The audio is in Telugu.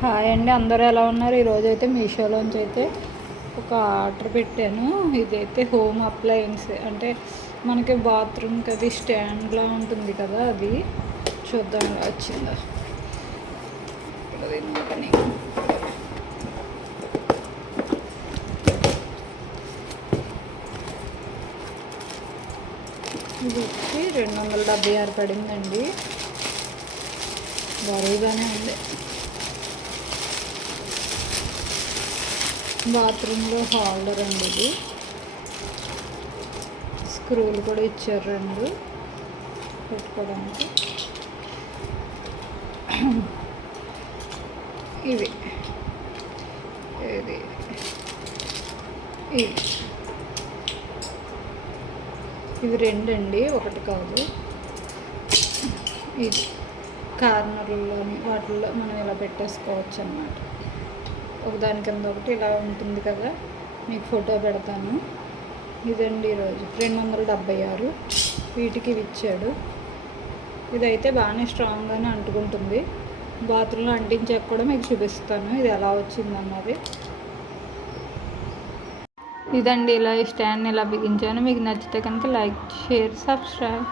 హాయ్ అండి అందరూ ఎలా ఉన్నారు? ఈరోజు అయితే మీషోలోంచి అయితే ఒక ఆర్డర్ పెట్టాను. ఇదైతే హోమ్ అప్లయన్స్ అంటే మనకి బాత్రూమ్కి అది స్టాండ్లా ఉంటుంది కదా అది. చూద్దాం వచ్చిందా. పని. ఇది వచ్చి రెండు వందల డెబ్బై ఆరు పడిందండి. బరువుగానే ఉంది. బాత్రూంలో హోల్డర్ అండి ఇది. స్క్రూలు కూడా ఇచ్చారు రెండు పెట్టుకోవడానికి. ఇవి. ఇది ఇవి. ఇవి రెండండి ఒకటి కాదు. ఇది. కార్నర్లోని వాటిల్లో మనం ఇలా పెట్టేసుకోవచ్చు అన్నమాట. ఒకదాని కింద ఒకటి ఇలా ఉంటుంది కదా మీకు ఫోటో పెడతాను. ఇదండి ఈరోజు రెండు వందల డెబ్బై ఆరు. వీటికి ఇచ్చాడు. ఇదైతే బాగానే స్ట్రాంగ్గానే అంటుకుంటుంది. బాత్రూంలో అంటించాక కూడా మీకు చూపిస్తాను. ఇది ఎలా వచ్చిందన్నది ఇదండి ఇలా ఈ స్టాండ్ని ఇలా బిగించాను. మీకు నచ్చితే కనుక లైక్ షేర్ సబ్స్క్రైబ్.